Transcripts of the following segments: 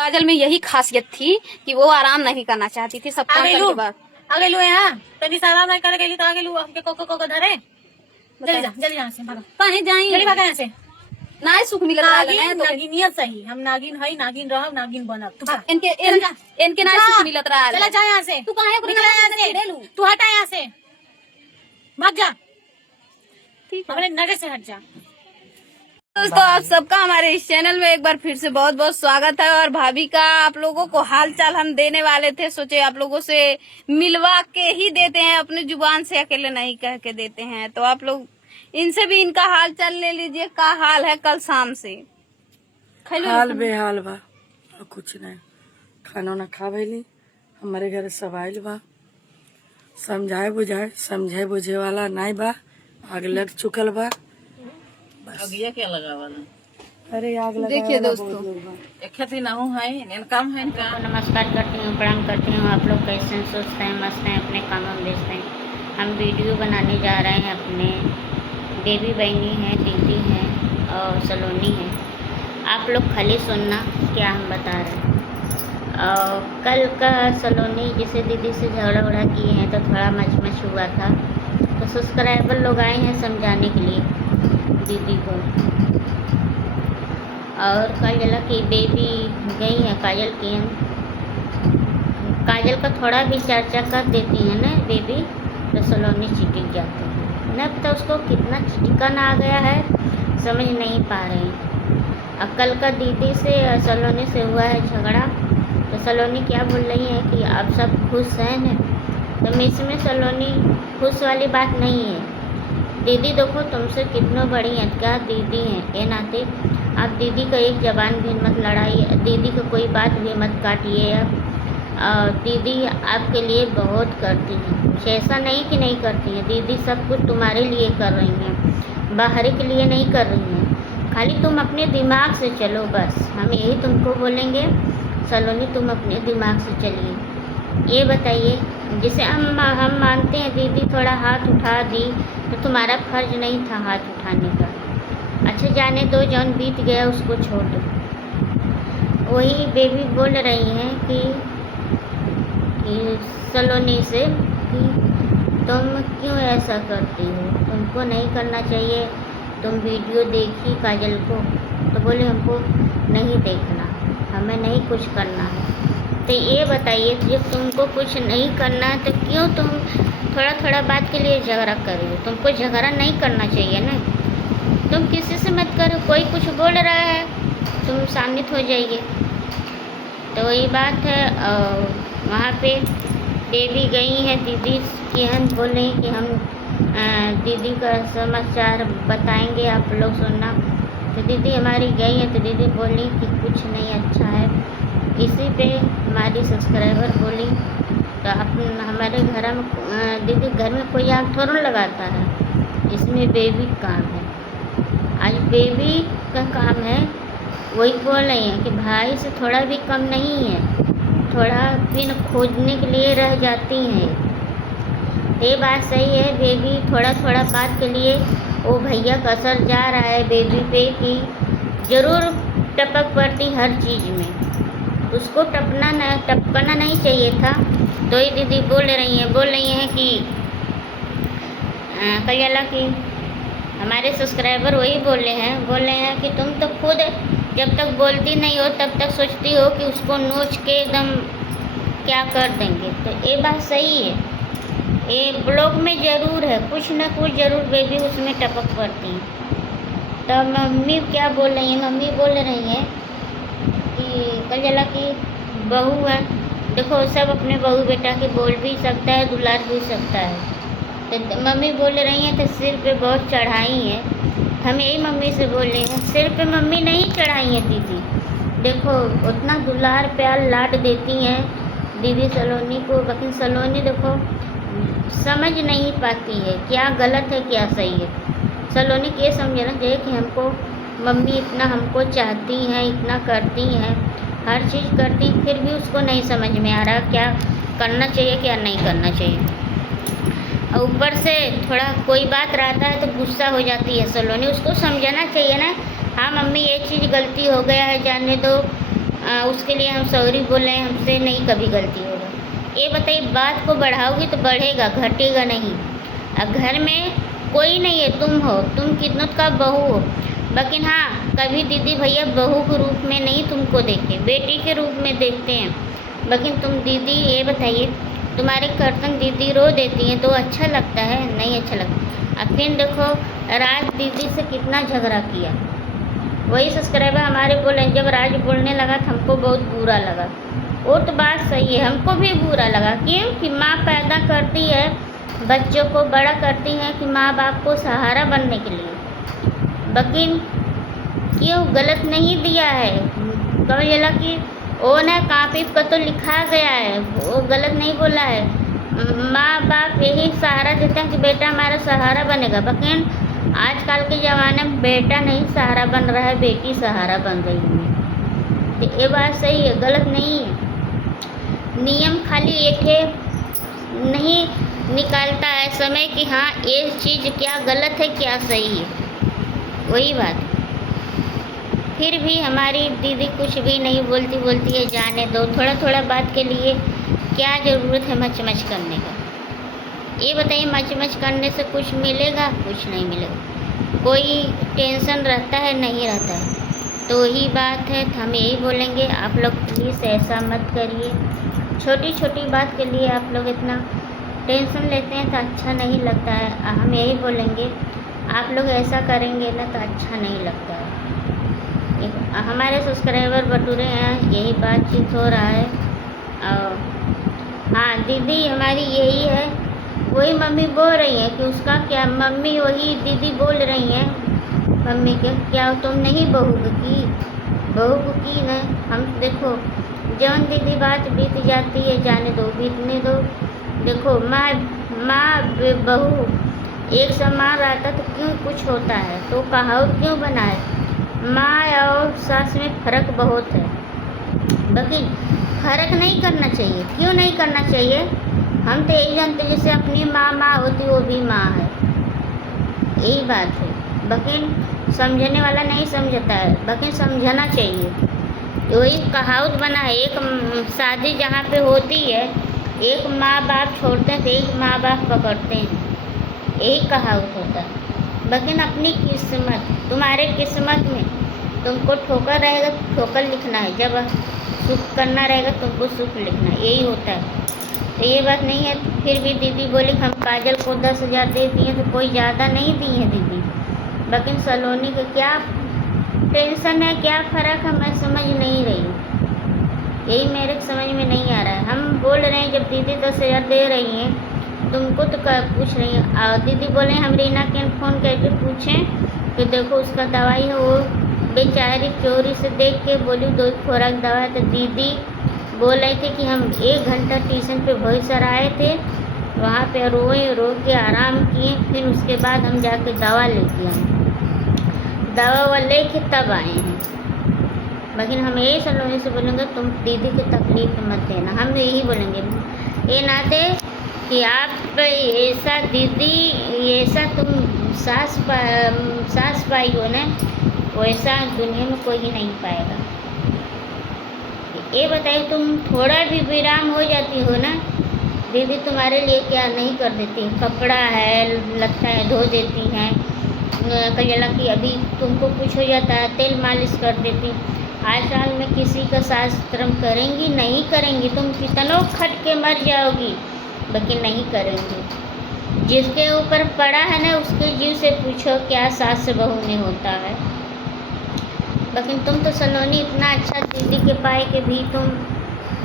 काजल में यही खासियत थी कि वो आराम नहीं करना चाहती थी, सब काम करने के बाद। आ गेलू यहाँ तनी सारा नहीं करे गेली तो आ गेलू हमके कोको धरे। जल्दी यहाँ से भागो। कहीं जाई जल्दी भागा यहाँ से। ना सुख मिलत नागिन नागिनियत सही, हम नागिन है, नागिन रहब, नागिन बनब। तू भाग। इनके ना सुख मिलत रहा। चला जा यहाँ से। तू काहे को निकल यहाँ से। तू हटा यहाँ से, भाग जा। हमारे नजर से हट जा। दोस्तों, आप सबका हमारे इस चैनल में एक बार फिर से बहुत बहुत स्वागत है। और भाभी का आप लोगों को हाल चाल हम देने वाले थे, सोचे आप लोगों से मिलवा के ही देते हैं, अपनी जुबान से अकेले नहीं कह के देते हैं। तो आप लोग इनसे भी इनका हाल चाल ले लीजिए, का हाल है कल शाम से। हाल बेहाल बा, कुछ नहीं। खाना ना खा भैली, हमारे घर सब आयल बा, समझाए बुझाए, समझे बुझे वाला नहीं बा, आग लग चुकल बा। अगिया क्या लगा वाला? अरे आग लगा। देखिए दोस्तों, एक खेती ना है, इनका काम है इनका। नमस्कार करती हूँ, प्रणाम करती हूँ। आप लोग कैसे हैं? सोचते हैं, मस्त हैं, अपने कामों में व्यस्त हैं। हम वीडियो बनाने जा रहे हैं, अपने बेबी बहनी हैं, दीदी हैं और सलोनी हैं। आप लोग खाली सुनना क्या हम बता रहे हैं। कल का सलोनी जिसे दीदी से झगड़ा उड़ा किए हैं तो थोड़ा मच हुआ था, तो सब्सक्राइबर लोग आए हैं समझाने के लिए दीदी को। और काजल की बेबी गई है, काजल की हम काजल का थोड़ा भी चर्चा कर देती है ना बेबी, तो सलोनी चिटिक जाती है। न पता उसको कितना चिटिकन आ गया है, समझ नहीं पा रहे हैं। अब कल का दीदी से सलोनी से हुआ है झगड़ा, तो सलोनी क्या बोल रही है कि आप सब खुश हैं न, तो इसमें सलोनी खुश वाली बात नहीं है। दीदी देखो तुमसे कितनों बड़ी हैं, क्या दीदी हैं, ये नाते आप दीदी का एक जबान भी मत लड़ाइए, दीदी का कोई बात भी मत काटिए। अब दीदी आपके लिए बहुत करती हैं, कुछ ऐसा नहीं कि नहीं करती हैं। दीदी सब कुछ तुम्हारे लिए कर रही हैं, बाहरी के लिए नहीं कर रही हैं। खाली तुम अपने दिमाग से चलो, बस हम यही तुमको बोलेंगे, सलोनी तुम अपने दिमाग से चलिए। ये बताइए, जिसे हम मानते हैं दीदी थोड़ा हाथ उठा दी, तो तुम्हारा फर्ज नहीं था हाथ उठाने का। अच्छा जाने दो, जौन बीत गया उसको छोड़ दो। वही बेबी बोल रही हैं कि सलोनी से कि तुम क्यों ऐसा करती हो, तुमको नहीं करना चाहिए। तुम वीडियो देखी काजल को, तो बोले हमको नहीं देखना, हमें नहीं कुछ करना है। तो ये बताइए, जब तुमको कुछ नहीं करना है तो क्यों तुम थोड़ा थोड़ा बात के लिए झगड़ा कर रही हो? तुमको झगड़ा नहीं करना चाहिए ना। तुम किसी से मत करो, कोई कुछ बोल रहा है तुम शांत हो जाइए। तो वही बात है। और वहाँ पे बेबी गई है दीदी की, हम बोले कि हम दीदी का समाचार बताएंगे, आप लोग सुनना। तो दीदी हमारी गई है, तो दीदी बोली कि कुछ नहीं अच्छा है। इसी पे हमारी सब्सक्राइबर बोली, तो हमारे घर में दीदी घर में कोई आग थोड़ा लगाता है, इसमें बेबी काम है। आज बेबी का काम है, वही बोल रही हैं कि भाई से थोड़ा भी कम नहीं है, थोड़ा पिन खोजने के लिए रह जाती हैं। ये बात सही है, बेबी थोड़ा थोड़ा बात के लिए वो भैया का असर जा रहा है बेबी पे कि ज़रूर टपक पड़ती हर चीज़ में, उसको टपकना नहीं चाहिए था। तो ही दीदी बोल रही हैं कि कल्याला की हमारे सब्सक्राइबर वही बोल रहे हैं कि तुम तो खुद जब तक बोलती नहीं हो तब तक सोचती हो कि उसको नोच के एकदम क्या कर देंगे। तो ये बात सही है, ये ब्लॉग में ज़रूर है, कुछ ना कुछ ज़रूर बेबी उसमें टपक पड़ती है। तो मम्मी क्या बोल रही हैं, मम्मी बोल रही हैं कि कल्याला की बहू है, देखो सब अपने बहू बेटा के बोल भी सकता है, दुलार भी सकता है। तो मम्मी बोल रही हैं तो सिर पे बहुत चढ़ाई है। हम यही मम्मी से बोल रहे हैं, सिर पे मम्मी नहीं चढ़ाई है दीदी, देखो उतना दुलार प्यार लाड देती हैं दीदी सलोनी को, लेकिन सलोनी देखो समझ नहीं पाती है क्या गलत है क्या सही है। सलोनी को ये समझना चाहिए कि हमको मम्मी इतना हमको चाहती हैं, इतना करती हैं, हर चीज़ करती, फिर भी उसको नहीं समझ में आ रहा क्या करना चाहिए क्या नहीं करना चाहिए। और ऊपर से थोड़ा कोई बात रहता है तो गुस्सा हो जाती है सलोनी, उसको समझना चाहिए ना, हाँ मम्मी ये चीज़ गलती हो गया है, जाने दो, उसके लिए हम सॉरी बोल रहे हैं, हमसे नहीं कभी गलती होगा। ये बताइए, बात को बढ़ाओगी तो बढ़ेगा, घटेगा नहीं। अब घर में कोई नहीं है, तुम हो, तुम कितनों का बहू हो। लेकिन हाँ, कभी दीदी भैया बहू के रूप में नहीं तुमको देखे, बेटी के रूप में देखते हैं। लेकिन तुम दीदी, ये बताइए, तुम्हारे कर्तन दीदी रो देती हैं तो अच्छा लगता है? नहीं अच्छा लगता। अब फिर देखो, राज दीदी से कितना झगड़ा किया। वही सब्सक्राइबर हमारे बोले, जब राज बोलने लगा तो हमको बहुत बुरा लगा। वो तो बात सही है, हमको भी बुरा लगा। क्यों कि माँ पैदा करती है, बच्चों को बड़ा करती है कि माँ बाप को सहारा बनने के लिए। लेकिन क्यों गलत नहीं दिया है, कभी जला कि वो ना कापी पर तो लिखा गया है, वो गलत नहीं बोला है। माँ बाप यही सहारा देते हैं कि बेटा हमारा सहारा बनेगा। लेकिन आजकल के ज़माने में बेटा नहीं सहारा बन रहा है, बेटी सहारा बन रही है। तो ये बात सही है, गलत नहीं है। नियम खाली एक है, नहीं निकालता है समय कि हाँ ये चीज़ क्या गलत है क्या सही है, वही बात। फिर भी हमारी दीदी कुछ भी नहीं बोलती है, जाने दो, थोड़ा थोड़ा बात के लिए क्या ज़रूरत है मच करने का। ये बताइए, मच करने से कुछ मिलेगा? कुछ नहीं मिलेगा। कोई टेंशन रहता है? नहीं रहता है। तो वही बात है, तो हम यही बोलेंगे, आप लोग प्लीज़ ऐसा मत करिए। छोटी छोटी बात के लिए आप लोग इतना टेंशन लेते हैं तो अच्छा नहीं लगता है। हम यही बोलेंगे, आप लोग ऐसा करेंगे ना तो अच्छा नहीं लगता है। हमारे सब्सक्राइबर बटूरे हैं, यही बातचीत हो रहा है। और हाँ, दीदी हमारी यही है, वही मम्मी बोल रही है कि उसका क्या, मम्मी वही दीदी बोल रही हैं मम्मी के, क्या तुम नहीं बहू को की ना। हम देखो, जौन दीदी बात बीत जाती है, जाने दो, बीतने दो। देखो, माँ बहू एक समान रहता तो क्यों कुछ होता है, तो कहावत क्यों बना है, माँ और सास में फ़र्क बहुत है। लेकिन फ़र्क नहीं करना चाहिए। क्यों नहीं करना चाहिए? हम तो यही जानते, जैसे अपनी माँ होती वो भी माँ है, यही बात है। लेकिन समझने वाला नहीं समझता है, लेकिन समझना चाहिए। वही कहावत बना है, एक शादी जहाँ पे होती है, एक माँ बाप छोड़ते हैं तो एक माँ बाप पकड़ते हैं, यही कहावत होता है। लेकिन अपनी किस्मत, तुम्हारे किस्मत में तुमको ठोकर रहेगा तो ठोकर लिखना है, जब सुख करना रहेगा तुमको सुख लिखना है, यही होता है। तो ये बात नहीं है। फिर भी दीदी बोली हम काजल को 10,000 दे दिए, तो कोई ज़्यादा नहीं दी है दीदी। लेकिन सलोनी का क्या टेंशन है, क्या फ़र्क है, मैं समझ नहीं रही हूँ। यही मेरे समझ में नहीं आ रहा है। हम बोल रहे हैं जब दीदी 10,000 दे रही हैं, तुमको तो पूछ रही हैं। और दीदी बोले हम रीना के फ़ोन करके पूछें कि देखो उसका दवाई है, वो बेचारी चोरी से देख के बोली 2 खुराक दवा है। तो दीदी बोल रही थी कि हम 1 घंटा ट्यूशन पे भोईसर आए थे, वहाँ पे रो के आराम किए, फिर उसके बाद हम जाके दवा लेके आए, दवा ले के तब आए हैं। लेकिन हम यही सलोनी से बोलेंगे तुम दीदी की तकलीफ मत देना। हम यही बोलेंगे ये नाते कि आप ऐसा दीदी, ऐसा तुम सास पाई हो ना, वैसा दुनिया में कोई नहीं पाएगा। ये बताइए, तुम थोड़ा भी विराम हो जाती हो ना, दीदी तुम्हारे लिए क्या नहीं कर देती। कपड़ा है, लत्ता है, धो देती हैं। कजला की अभी तुमको कुछ हो जाता है, तेल मालिश कर देती। आजकल में किसी का शास्त्रम करेंगी? नहीं करेंगी। तुम कितनों खट के मर जाओगी, लेकिन नहीं करेंगी। जिसके ऊपर पड़ा है ना, उसके जीव से पूछो क्या सास बहू में होता है। लेकिन तुम तो सलोनी इतना अच्छा दीदी के पाए के भी तुम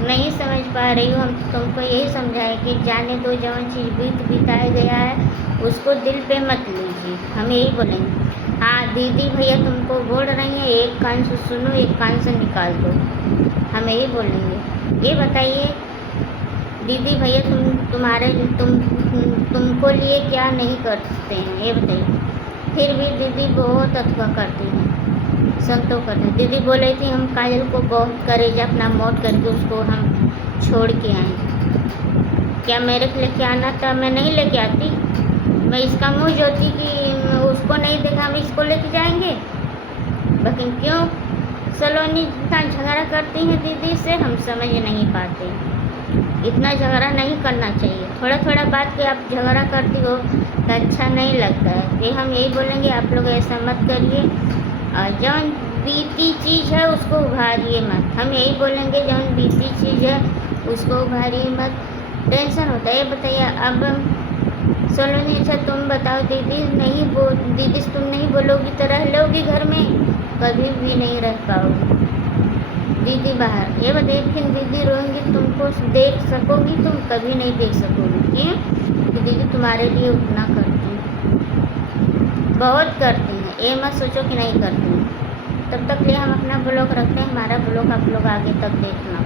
नहीं समझ पा रही हो। हम तुमको यही समझाए कि जाने दो, जौन चीज़ बिताया गया है उसको दिल पे मत लीजिए। हम यही बोलेंगे। हाँ, दीदी भैया तुमको बोल रही हैं, एक कान से सुनो, एक कान से निकाल दो। हम यही बोलेंगे। ये बताइए दीदी भैया तुमको लिए क्या नहीं करते हैं, ये बताइए। फिर भी दीदी बहुत अथवा करती हैं, सब तो करते हैं। दीदी बोल रही थी हम काजल को बहुत करेजा अपना मोट करके उसको हम छोड़ के आए। क्या मेरे को लेके आना था? मैं नहीं लेके आती। मैं इसका मुँह जोती कि उसको नहीं देखा हम इसको लेके जाएंगे। लेकिन क्यों सलोनी इतना झगड़ा करती हैं दीदी से, हम समझ नहीं पाते। इतना झगड़ा नहीं करना चाहिए। थोड़ा थोड़ा बात पे आप झगड़ा करती हो तो अच्छा नहीं लगता है। ये हम यही बोलेंगे, आप लोग ऐसा मत करिए। और जौन बीती चीज़ है उसको उभारिए मत। हम यही बोलेंगे, जौन बीती चीज़ है उसको उभारिए मत। टेंशन होता है। ये बताइए अब सलोनी, अच्छा तुम बताओ दीदी, दीदी से तुम नहीं बोलोगी तो रह लोगी घर में? कभी भी नहीं रह पाओगी दीदी बाहर। ये बताइए फिर दीदी रोएंगी, तुमको देख सकोगी? तुम कभी नहीं देख सकोगी। क्यों? क्योंकि दीदी तुम्हारे लिए उतना करती हैं, बहुत करती हैं। ये मत सोचो कि नहीं करती हैं। तब तक लिए हम अपना ब्लॉग रखते हैं। हमारा ब्लॉग आप लोग आगे तक देखना।